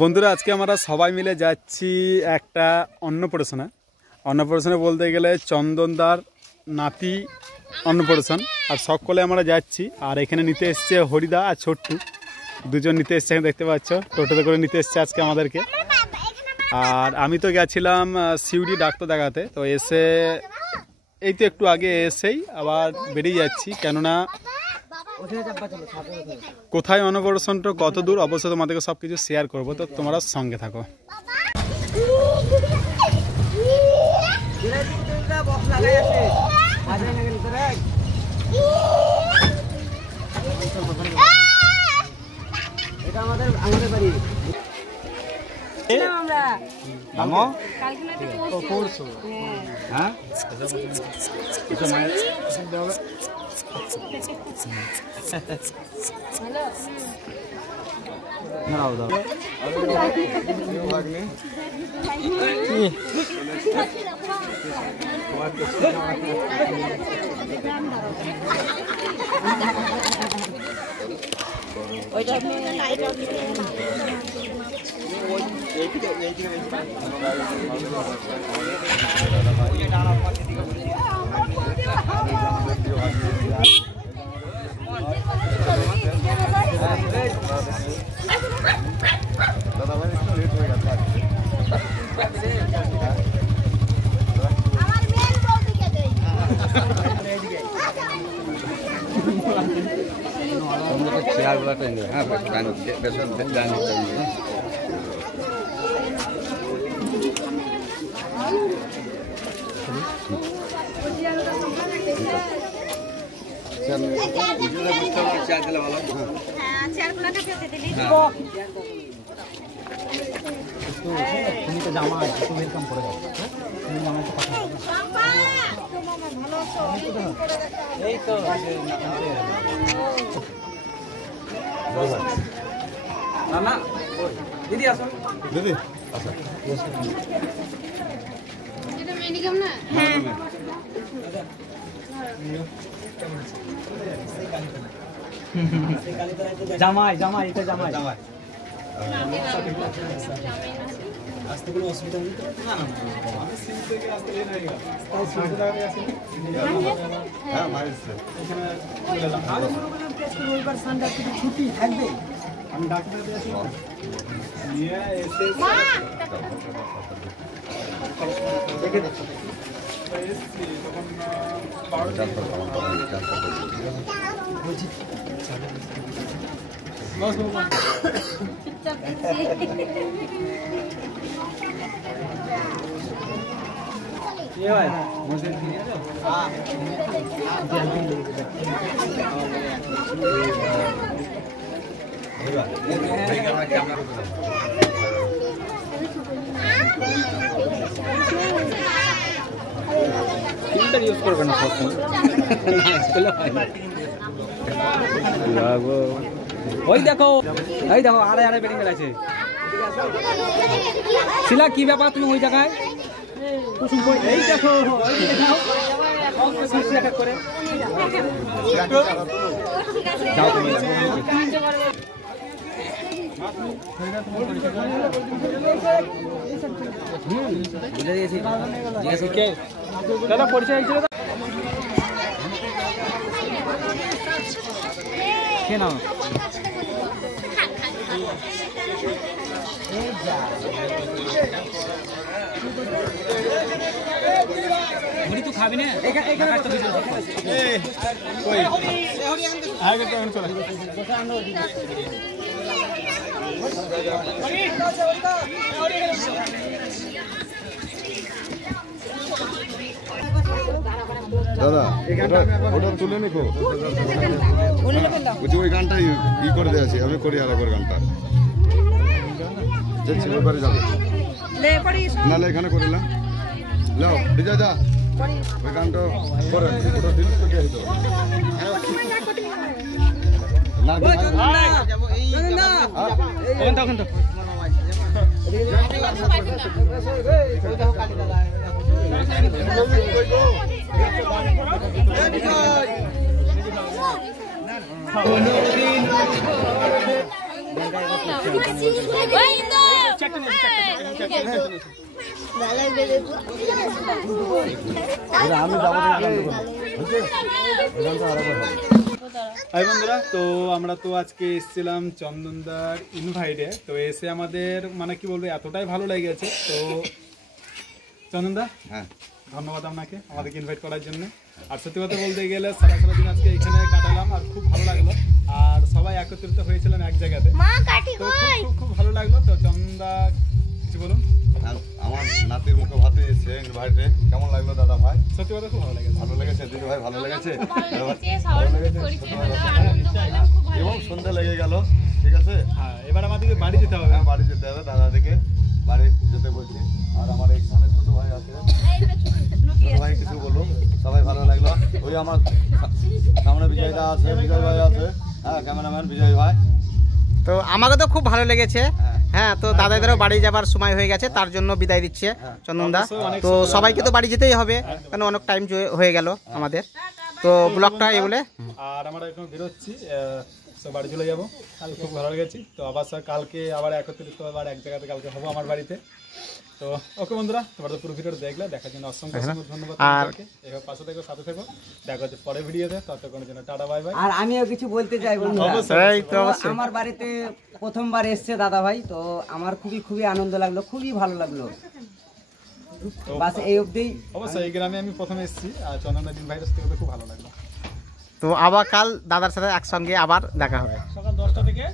বন্ধুরা আজকে আমরা সবাই মিলে যাচ্ছি একটা অন্নপ্রাশনে বলতে গেলে চন্দনদার নাতি অন্নপ্রাশন। আর সকলে আমরা যাচ্ছি। আর এখানে নিতে এসছে হরিদা আর ছোট্টু, দুজন নিতে এসছে, দেখতে পাচ্ছ টোটোতে করে নিতে এসছে আজকে আমাদেরকে। আর আমি তো গেছিলাম সিউড়ি ডাক্তার দেখাতে, তো এসে এই তো একটু আগে এসেই আবার বেরিয়ে যাচ্ছি, কেননা কোথায় অন্নপ্রাশনটা কত দূর অবশ্যই তোমাদেরকে সব কিছু শেয়ার করবো, তো তোমরা সঙ্গে থাকো। দিদি আসো দিদি আচ্ছা এটা মেডিকাম না হ্যাঁ জামাই জামাই এটা জামাই জামাই আসতে কোনো অসুবিধা নেই তো না না আমি সিম থেকে আসতে লেট হয়ে গেল তাই সুবিধা হয়ে আছে হ্যাঁ মাইছে এখানে বললাম আর প্রেস করে রবিবার সানডে কি ছুটি থাকবে আমি ডাক্তার দিয়ে আসি নিয়ে এসে দেখে দেখো এসছি তখন 12টা বলছি বস বাবা ये भाई मुझे हां फिल्टर यूज करबे ना फर्स्ट লাগো ওই দেখো আড়ে আড়ে বেডিং আছে শিলা কি ব্যাপার তুমি ওই জায়গায় কুসুম কই এই দেখো ওই দেখাও কত বেশি অ্যাটাক করে যাও তুমি বুঝে দিয়েছি জিজ্ঞাসা কে চলো পরিচয় ছিল কে নাম মুড়ি তো খাবি না এখানে তো ভিডিও এই কই আগে তো চলে দাদা ওটা তুলে নিকো ওই গানটা ই করে দেওয়া আছে আমি করি আরেকবার গানটা যে ছেলে বাড়ি যাবে নাহলে এখানে করিলাম লাও বিজয় দা ওই গানটা করে ওটা দিলি তো দিয়ে দাও না না ওখান তখন তো হাই বন্ধুরা, তো আমরা তো আজকে এসেছিলাম চন্দনদার ইনভাইটে। তো এসে আমাদের মানে কি বলবো, এতটাই ভালো লেগেছে। তো চন্দনদা, হ্যাঁ ধন্যবাদ আপনাকে আমাদেরকে ইনভাইট করার জন্য। আর সত্যি কথা বলতে গেলে সারা দিন আজকে এখানে কাটালাম আর খুব ভালো লাগলো। আর সবাই একত্রিত হয়েছিলেন এক জায়গাতে, তো খুব ভালো লাগলো। তো চন্দনদা কিছু বলুন। আমার নাতির মুখে ভাতে এসে ইনভাইটে কেমন লাগলো দাদা ভাই? সত্যি কথা খুব ভালো লেগেছে। ভালো লেগেছে দিদি ভাই? ভালো লেগেছে এবং সন্ধ্যা লেগে গেল, ঠিক আছে। হ্যাঁ, এবার আমাদেরকে বাড়ি যেতে হবে। হ্যাঁ, বাড়ি যেতে হবে, দাদা থেকে বাড়ি যেতে বলছি। আর আমার এখানে ছোট ভাই আছে, ছোট ভাই কিছু বলুন। সবাই ভালো লাগলো। ওই আমার সামনে বিজয়দা আছে, বিজয় ভাই আছে, হ্যাঁ ক্যামেরাম্যান বিজয় ভাই। তো আমাকে তো খুব ভালো লেগেছে। হ্যাঁ, তো দাদাদেরও বাড়ি যাবার সময় হয়ে গেছে, তার জন্য বিদায় দিচ্ছে চন্দনদা। তো সবাইকে তো বাড়ি যেতেই হবে, কারণ অনেক টাইম হয়ে গেল আমাদের। তো ব্লগটা এই বলে আর আমরা এখন বেরোচ্ছি, সব বাড়ি চলে যাবো। খুব ভালো লেগেছি। তো আবার স্যার কালকে আবার একত্রিত আবার এক জায়গাতে কালকে হবো আমার বাড়িতে। তো ওকে বন্ধুরা, তোমরা তো পুরো ভিডিওটা দেখলে, দেখার জন্য অসংখ্য ধন্যবাদ। এভাবে পাশে থেকো, সাথে থেকো। দেখা হচ্ছে পরের ভিডিওতে, ততক্ষণের জন্য টাটা বাই বাই। আর আমিও কিছু বলতে চাই বন্ধুরা। আমার বাড়িতে প্রথমবার এসছে দাদা ভাই, তো আমার খুবই আনন্দ লাগলো, খুবই ভালো লাগলো। বাস এই অবধি। অবশ্যই এই গ্রামে আমি প্রথমে এসেছি, আর চন্দনদা দিন ভাইরাস থেকে খুব ভালো লাগলো। তো আবার কাল দাদার সাথে একসঙ্গে আবার দেখা হবে সকাল 10টা থেকে